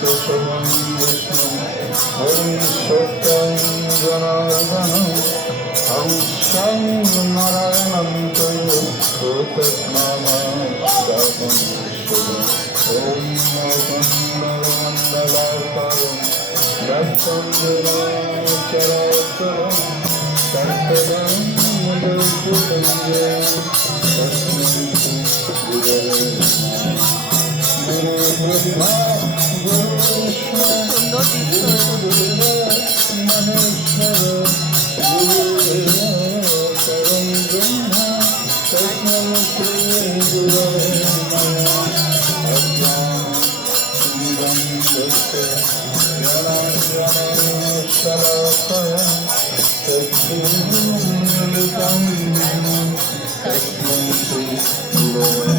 केशवं विष्णुं हरिं सत्यं जनार्दनं हंसं नारायणं चैव भूतनामास्तापं ॐ मकरन्दलाकारं व्याप्तं येन चराचरं सर्वं मदर्शितं येन तस्मै गुरवे गुरुर्ब्रह्मा गुरुर्विष्णु गुरुर्देवो महेश्वर गुरुर्देवो परं ब्रह्म तस्मै श्री गुरवे नमः अज्ञानं तस्य ज्ञानाञ्जनशलाकया चक्षुरुन्मिलितं येन तस्मै श्री गुरवे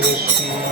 Krishna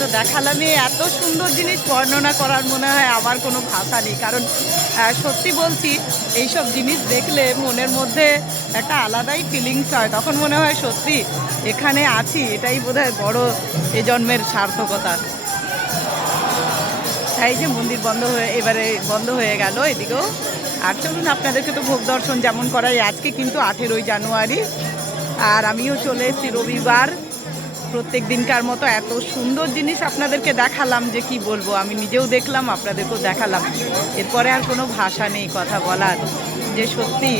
তো দেখালামই, এত সুন্দর জিনিস বর্ণনা করার মনে হয় আমার কোনো ভাষা নেই। কারণ সত্যি বলছি, এইসব জিনিস দেখলে মনের মধ্যে একটা আলাদাই ফিলিংস হয়। তখন মনে হয় সত্যি এখানে আছি, এটাই বোধহয় বড় এ জন্মের সার্থকতা। এই যে মন্দির এবারে বন্ধ হয়ে গেল এদিকেও। আর চলুন আপনাদেরকে তো ভোগ দর্শন যেমন করাই, আজকে কিন্তু 18ই জানুয়ারি, আর আমিও চলে এসেছি রবিবার। প্রত্যেক দিনকার মতো এত সুন্দর জিনিস আপনাদেরকে দেখালাম যে কি বলবো, আমি নিজেও দেখলাম, আপনাদেরকেও দেখালাম। এরপরে আর কোনো ভাষা নেই কথা বলার, যে সত্যি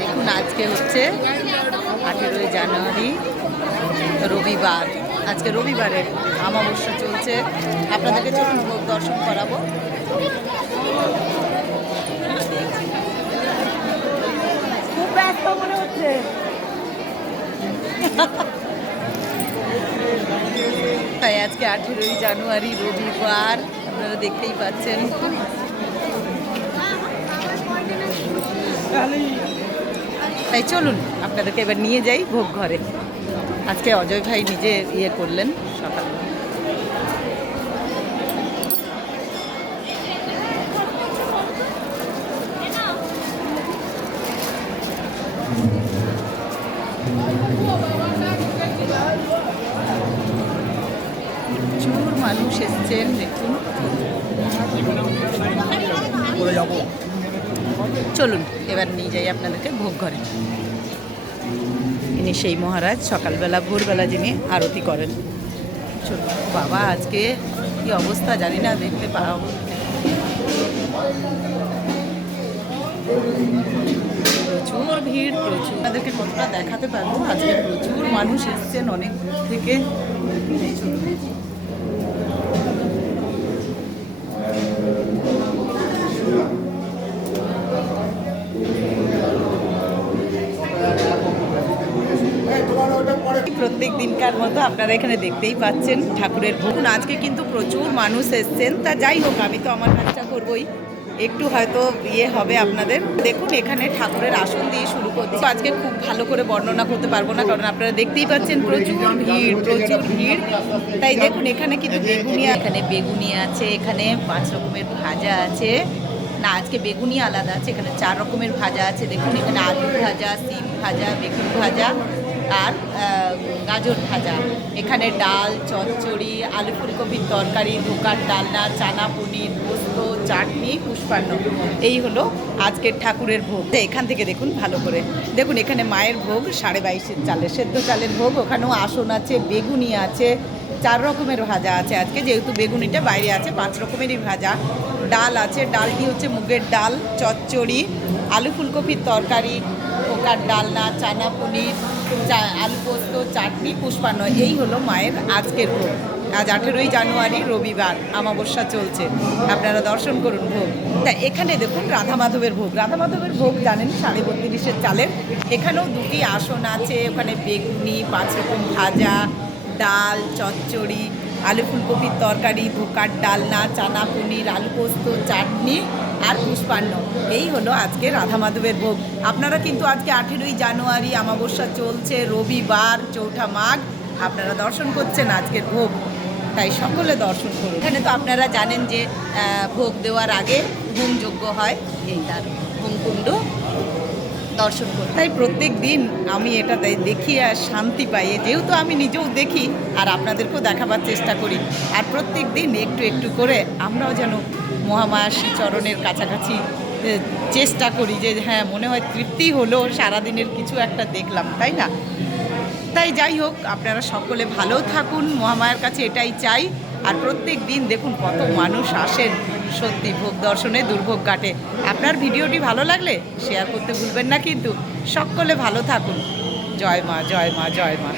দেখুন আজকে হচ্ছে 18ই জানুয়ারি রবিবার। আজকে রবিবারের অমাবস্যা চলছে। আপনাদেরকে চলুন ভোগ দর্শন করাবো। খুব ব্যস্ত মনে হচ্ছে। তাই আজকে 18ই জানুয়ারি রবিবার, আপনারা দেখতেই পাচ্ছেন। তাই চলুন আপনাদেরকে এবার নিয়ে যাই ভোগ ঘরে। আজকে অজয় ভাই নিজে করলেন সকাল। প্রচুর মানুষ এসছেন দেখুন। চলুন এবার নিয়ে যাই আপনাদেরকে ভোগ ঘরে। ইনি সেই মহারাজ, সকালবেলা ভোরবেলা যিনি আরতি করেন। চলুন। বাবা আজকে কি অবস্থা জানি না, দেখতে পাবো। প্রচুর ভিড়, প্রচুর। আপনাদেরকে কতটা দেখাতে পারবো, আজকে প্রচুর মানুষ এসছেন অনেক দূর থেকে। প্রত্যেক দিনকার মতো আপনারা এখানে দেখতেই পাচ্ছেন ঠাকুরের ভোগ। আজকে কিন্তু প্রচুর মানুষ এসছেন। তা যাই হোক, আমি তো আমার কাজটা করবোই, একটু হয়তো হবে আপনাদের। দেখুন এখানে ঠাকুরের আসন দিয়ে শুরু করতে আজকে খুব ভালো করে বর্ণনা করতে পারবো না, কারণ আপনারা দেখতেই পাচ্ছেন প্রচুর ভিড়, প্রচুর ভিড়। তাই দেখুন এখানে কিন্তু বেগুনিয়া, এখানে বেগুনি আছে, এখানে 5 রকমের ভাজা আছে। না, আজকে বেগুনি আলাদা আছে, এখানে 4 রকমের ভাজা আছে। দেখুন এখানে আলু ভাজা, সিম ভাজা, বেগুন ভাজা আর গাজর ভাজা। এখানে ডাল, চচ্চড়ি, আলু ফুলকপির তরকারি, ধোকার ডালনা, চানা পনির, পোস্ত, চাটনি, পুষ্পান্ন। এই হলো আজকের ঠাকুরের ভোগ। এখান থেকে দেখুন ভালো করে দেখুন, এখানে মায়ের ভোগ 22.5 চালের, সেদ্ধ চালের ভোগ। ওখানেও আসন আছে, বেগুনি আছে, 4 রকমের ভাজা আছে। আজকে যেহেতু বেগুনিটা বাইরে আছে, 5 রকমেরই ভাজা। ডাল আছে, ডালটি হচ্ছে মুগের ডাল, চচ্চড়ি, আলু ফুলকপির তরকারি, ধোকার ডালনা, চানা পনির, আলু পোস্ত, চাটনি, পুষ্পান্ন। এই হলো মায়ের আজকের ভোগ। আজ 18ই জানুয়ারি রবিবার, অমাবস্যা চলছে। আপনারা দর্শন করুন ভোগ। তা এখানে দেখুন রাধা মাধবের ভোগ। রাধা মাধবের ভোগ জানেন 32.5 চালের। এখানেও 2টি আসন আছে। ওখানে বেগুনি, 5 রকম ভাজা, ডাল, চচ্চড়ি, আলু ফুলকপির তরকারি, ধোকার ডালনা, চানা পনির, আলু পোস্ত, চাটনি আর পুষ্পান্ন। এই হলো আজকে রাধা মাধবের ভোগ। আপনারা কিন্তু আজকে 18ই জানুয়ারি, অমাবস্যা চলছে, রবিবার, চৌঠা মাঘ, আপনারা দর্শন করছেন আজকের ভোগ। তাই সকলে দর্শন করুন। এখানে তো আপনারা জানেন যে ভোগ দেওয়ার আগে হোম যজ্ঞ হয়, এই তার হোমকুণ্ড দর্শন করি। তাই প্রত্যেক দিন আমি এটা দেখি আর শান্তি পাই, যেহেতু আমি নিজেও দেখি আর আপনাদেরকেও দেখাবার চেষ্টা করি। আর প্রত্যেক দিন একটু একটু করে আমরাও যেন মহামায়া শ্রীচরণের কাছাকাছি চেষ্টা করি, যে হ্যাঁ মনে হয় তৃপ্তি হলো, সারাদিনের কিছু একটা দেখলাম, তাই না? তাই যাই হোক, আপনারা সকলে ভালো থাকুন, মহামায়ার কাছে এটাই চাই। আর প্রত্যেক দিন দেখুন কত মানুষ আসেন, সত্যি ভোগ দর্শনে দুর্ভোগ কাটে। আপনার ভিডিওটি ভালো লাগলে শেয়ার করতে ভুলবেন না কিন্তু। সকলে ভালো থাকুন। জয় মা, জয় মা, জয় মা।